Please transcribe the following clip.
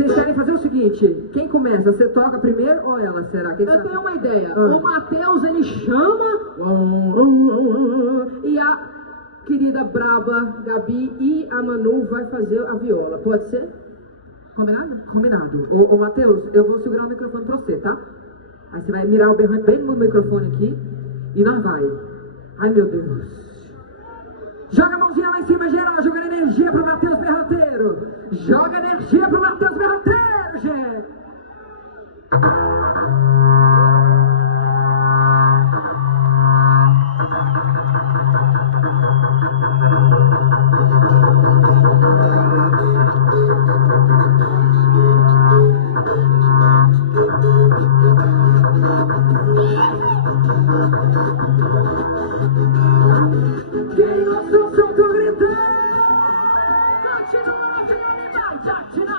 Vocês querem fazer o seguinte, quem começa? Você toca primeiro ou ela, será? Eu tenho uma ideia. O Matheus, ele chama e a querida braba Gabi e a Manu vai fazer a viola. Pode ser? Combinado? Combinado. Ô Matheus, eu vou segurar o microfone pra você, tá? Aí você vai mirar o berrante bem no microfone aqui e nós vai. Ai, meu Deus. Joga a mãozinha lá em cima, geral, jogando energia pro Matheus Berranteiro. Joga energia pro Matheus Berranteiro, gente. Quem ouço o som, tô gritando. Continua, vai.